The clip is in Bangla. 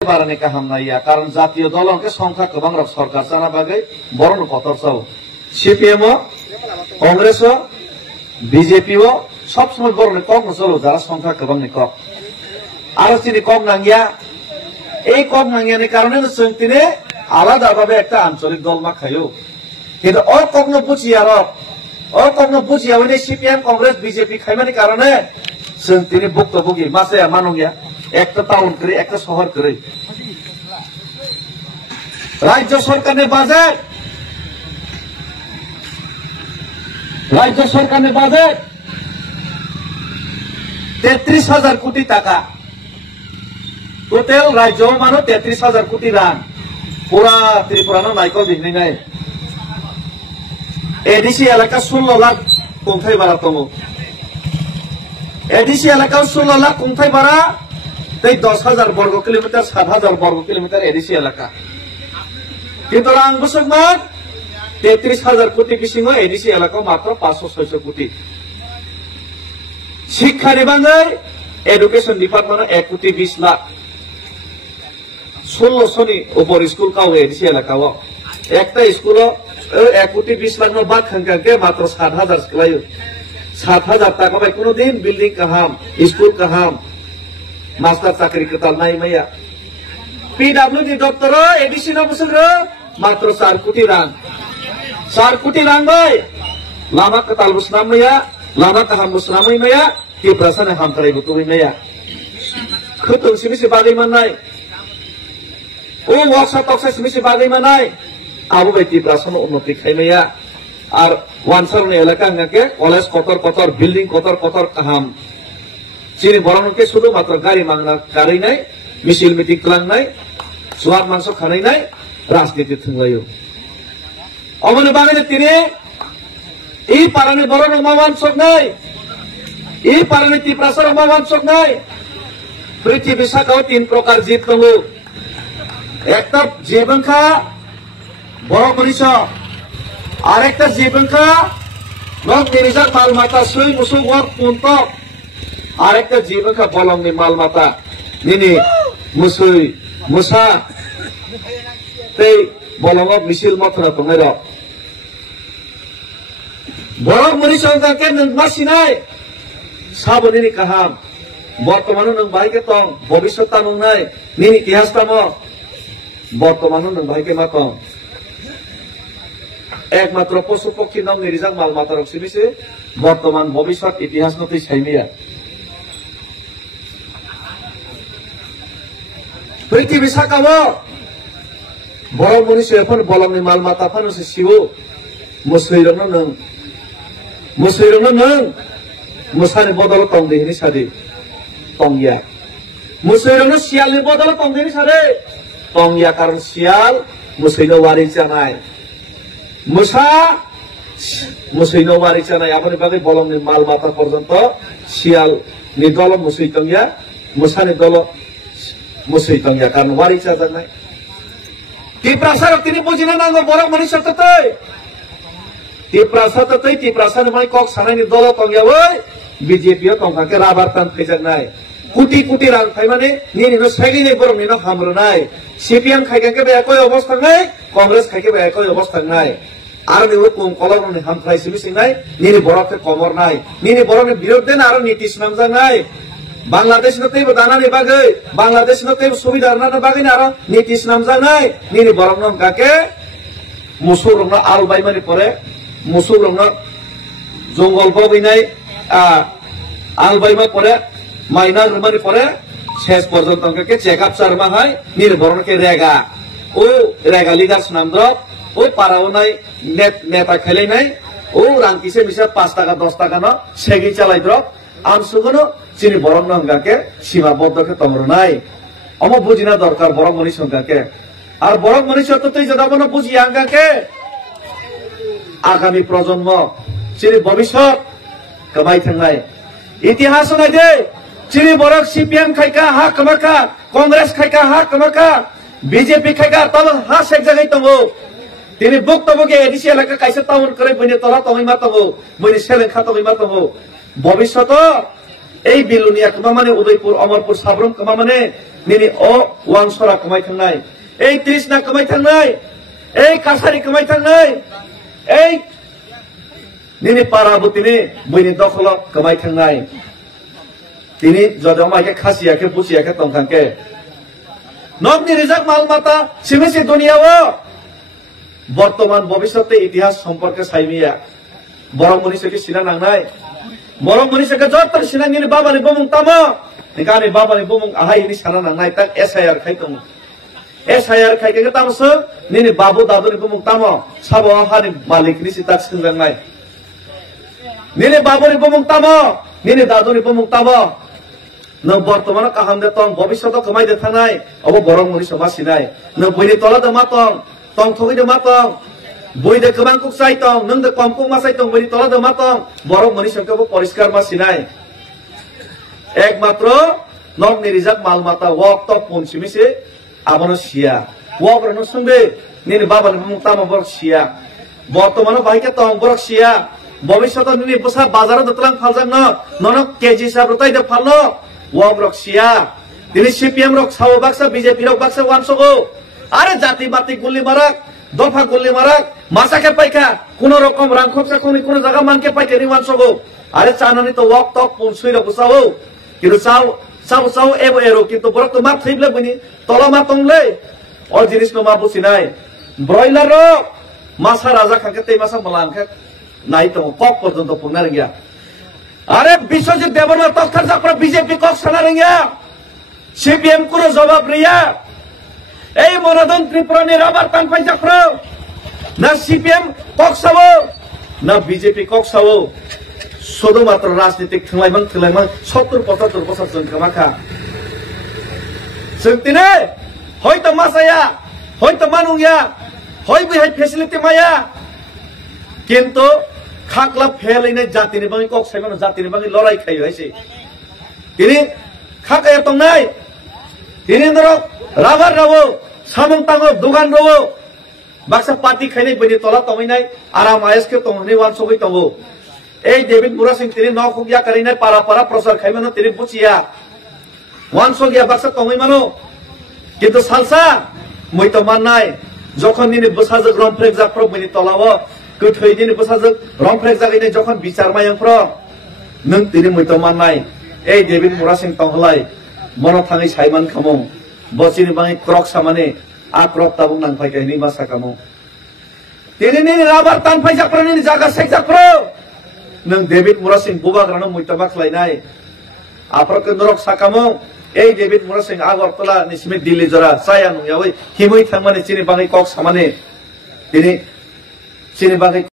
बारानि गाहाम नाया कारण जातीय दलके संख्या गोबां रक सरकार जाना बागै बरन कतर चाव सीपीएम कांग्रेस बीजेपी सब समय बरन कम चलो যারা সংখ্যা गोबां नि कम आरो তিনি कम नांगिया এই কম নাঙ্গিয়াनि কারণে जों তিনি আলাদাভাবে একটা আঞ্চলিক দল মাখায়ো কিন্তু অ কম বুঝিয়া মানে সিপিএম কংগ্রেস বিজেপি খাইমানি কারণে जों তিনি বক্তব্যগি মাসে মানঙ্গিয়া একটা টাউন করে একটা শহর করে রাজ্য সরকারের বাজেট 33,000 কোটি টাকা টোটাল রাজ্য মানো 33,000 কোটি রান পুরা ত্রিপুরানো নাইকল দিনে নাই এডিসি এলাকা 16 লাখ কোথায় বাড়া তমো एडीसी एलाका 16 लाख कुंथाई बारा 10,000 वर्ग किलोमीटर 7,000 वर्ग किलोमीटर एडीसी एलाका किंतु रां बसुकमान 33,000 कोटी बिसिङो एडीसी एलाका मात्र 500-600 कोटी शिक्षा निबाङै एडुकेशन डिपार्टमेंट 1 कोटी 20 लाख 1600 नि ऊपर स्कूल का एडीसी एलाका एकटा स्कूल 1 कोटी 20 लाख नो बाद खंके मात्र 7,000 सिखलायो 7,000 টাকা ভাই কোনদিন বিল্ডিং কাহাম স্কুল কাহাম মাস্টার চাকরি কতাল নাই মাইয়া পিডব্লিউডি দপ্তর এডিসি না বসে মাত্র 4 কোটি রাং ভাই লামা কতাল বসনাম মাইয়া লামা কাহাম বসনাম মাইয়া কি প্রশাসনে হাম করে বুতুই মাইয়া খুতুম সিমিসি বাগৈ মানাই ও ওয়াকশপ টকসা সিমিসি বাগৈ মানাই আবু ভাই কি প্রশাসন উন্নতি খাই মাইয়া আর ওয়ানসারনি এলাকা নাকে কলেজ কতর বিল্ডিং কতর কাহাম চিনি বরণকে শুধুমাত্র গাড়ি মাংনা গাড়ি নাই মিছিল মিটিং খালাंनाय সুয়াদ মাংস খানাই নাই রাজনীতি থুংলাयो অমনে বাঙালি তিনি এই পারানি বরণ মামান সক নাই এই পারানি ত্রিপ্রাসার মামান সক নাই পৃথিবী শাখাও 3 প্রকার জীব দङ একটা জীবনখা বড় করিস আর একটা জীবনখা নক নিরিজার মালমাতা সই মুসুক ওয়াক পুন্তক আর একটা জীবনখা বলংনি মালমাতা নিনি মুসুই মুসা তেই বলং মিছিল মথনা তংনাই রক বড় মরিসংকাকে মাসিনাই সাবনিনি কাহাম বর্তমানে নং ভাইকে তং ভবিষ্যৎ নং নাই নিনি ইতিহাস তাম বর্তমানে নং ভাইকে মাতং একমাত্র পশু পক্ষী নাম নিরিজাং মালমাতা রক্সিমিছে বর্তমান ভবিষ্যৎ ইতিহাস নথি সাইমিয়া পৃথিবী শাখাব বড় মনীষী এখন বলংনি মালমাতা ফানুসে শিব মুসৈরং নং মুসানি বদল তং দেহিনি সাদে তংয়া মুসৈরং শিয়ালনি বদল তং দেহিনি সাদে তংয়া কারণ শিয়াল মুসৈনো ওয়ারি জানায় মুসৈনো বাড়ি চানাই আপনি বাদে বলংনি মালমাতা পর্যন্ত শিয়াল নি দল মুসৈতংয়া মুসানি দল মুসৈতংয়া কারণ বাড়ি চাজানাই ত্রিপ্রাসার তিনি বুঝিনা নাঙ্গো বড় মনীষা ততই ত্রিপ্রাসার মাই কক সানাইনি দল তংয়া ওই বিজেপিও তংকাকে রাবার টান ফেজানাই কোটি রাং খাই মানে নিনো সাইগিনি বড় নিনো হামরো নাই সিপিএম খাইকাকে বে একই অবস্থা নাই কংগ্রেস খাইকে বে একই অবস্থা নাই আর নিও কোন কলমনি হাম খাইছি বিসি নাই নিনি বড়তে কমর নাই নিনি বড়নে বিরুদ্ধে না আর নীতিশ নামজা নাই বাংলাদেশ নতেই দানানি বাগৈ বাংলাদেশ নতেই সুবিধা না বাগৈ না আর নীতিশ নামজা নাই নিনি বড়ন কাকে মুসুরং আল বাইমানি পরে মুসুরং জঙ্গল ববিনাই আল বাইমা পরে মাইনা রুমানি পরে শেষ পর্যন্ত কাকে চেকআপ চারমা হয় নিনি বড়নকে রেগা ও রেগা লিডার্স নাম দ ওই পারাও নাই নেতা খেলে নাই ও রাংকিসে মিশে 5 টাকা 10 টাকা না সেগি চালাই দ্রক আনসুগনো চিনি বরং নঙ্গাকে সীমাবদ্ধকে তমর নাই অম বুঝিনা দরকার বড় মনীষ সংখ্যাকে আর বড় মনীষ তো তুই যাবো না বুঝি আঙ্গাকে আগামী প্রজন্ম চিনি ভবিষ্যৎ কামাই থাকনাই ইতিহাস নাই দে চিনি বড় সিপিএম খাইকা হা কামাকা কংগ্রেস খাইকা হা কামাকা বিজেপি খাইকা তবে হা এক জায়গায় তঙ্গ তিনি বক্তব্যকে এডিসি এলাকা কাইসে টাউন করে বইনে তলা তমিমা তঙ্গ বইনে সেলেখা তমিমা তঙ্গ ভবিষ্যৎ এই বিলুনিয়া কমা মানে উদয়পুর অমরপুর সাব্রম কমা মানে নিনি অ ওয়াংসরা কমাই থাंनाय এই তৃষ্ণা কমাই থাंनाय এই কাছারি কমাই থাंनाय এই নিনি পারাবতীনি বইনি দখল কমাই থাंनाय তিনি যদি আমাকে খাসিয়াকে পুচিয়াকে তংখানকে নগনি রিজাক মালমাতা সিমেসি দুনিয়াও বর্তমান ভবিষ্যতে ইতিহাস সম্পর্কে সাইমিয়া বড় মনীষকে সিনা নাंनाय বড় মনীষকে যতর সিনা নিনি বাবানি বমুং তামো নিকানি বাবানি বমুং আহাই नि साना नांनाय ता एसआईआर खाइतों एसआईआर खाइके तामसो निनि बाबु दादुनि बमुं तामो साबो हानि मालिकनि सिता सिंजांनाय निनि बाबुनि बमुं तामो निनि दादुनि बमुं तामो न बर्तमान काहाम दे तंग भविष्यत कमाय दे थानाय अब बरं मनीष मासिनाय न बयनि तला दे मातंग तंग थगि दे मातंग बय दे कमां कुक साइतंग नंग दे कम कुक मासाइतंग बयनि तला दे मातंग बरं मनीष को परिष्कार मासिनाय एकमात्र नग निरिजाक मालमाता वक तक पनसिमिसे आबनो सिया वक रनो संबे निनि बाबानि बमुं तामो बरक सिया बर्तमान बाइके तंग बरक सिया भविष्यत निनि बसा बाजार दतलां फालजांग नन केजी हिसाब रताय दे फालनो वक रक सिया दिनै सीपीएम रक साव बाक्सा बीजेपी रक बाक्सा वानसगो आरे जाति बाति गुल्ली माराक दफा गुल्ली माराक मासाके पाइका कोनो रकम रांखबसा कोनो जागा मानके पाइके नि वानसगो आरे चानानि तो वक तक पनसुइ रक बसावो किन्तु चाव एबो एरो किन्तु बरक तो मा थैब्ले बनि तला मा तंगले अ जिनिस नो मा बुसिनाय ब्रयलार रक मासा राजा खाके तै मासा मलांखे नाइ तो कक पर्यन्त पुंगना गया अरे विश्वजित देवबर्मा तख्तर जाप्रा बीजेपी कक साना रेंगिया सीपीएम को जवाब रिया এই মনোদন ত্রিপুরানি রাবার টান পাইজাপ্রা না सीपीएम कक सावो ना बीजेपी कक सावो শুধুমাত্র রাজনীতিক থলাইমান 70-75% জন কামাখা जोंतिने হয়তো মাসায়া হয়তো মানুয়া হয় বিহাই ফেসিলিটি মায়া কিন্তু খাকলা ফেলাইনে জাতিनि बाङै कक साइमानो जातिनि बाङै लड़ाई खायो हायसे তিনি खाकाया तंनाय তিনি नरो राबार रावो सामं तांगो दुगान रावो बाक्सा पार्टी खाइनाय बनि तला तंनाय आराम आयसके तंहनै वानसगै तंगो এই ডেভিড মুরা সিং তিনি নখুগিয়া কারিনাय पारा पारा प्रचार खाइमानो তিনি बुचिया वानसगिया बाक्सा तंगै मानो কিন্তু सालसा মই তো माननाय যখন নিনি বসাজক রমফ্রেক জাफ्र बनि तलावो गोथै दिनै बसाजक रमफ्रेक जागैनाय जखन बिचार मायंफ्र नों तिनि मैतो माननाय এই ডেভিড মুরা সিং तंहलाय मनो थाङै साइमान खामो बसिनि बाङै क्रक सामाने आ क्रक ताबुं नांफायके नि मासा खामो तिनि नि राबार तानफाय जाफ्र नि जागा सेक जाफ्र नों ডেভিড মুরা সিং बुबाग्रानो मैतो बाखलायनाय आप्रके नरक साकामो এই ডেভিড মুরা সিং আগরতলা निसिमे दिल्ली जरा साया नुयावै हिमै थांमाने चिनि बाङै कक सामाने तिनि চিনি বাগে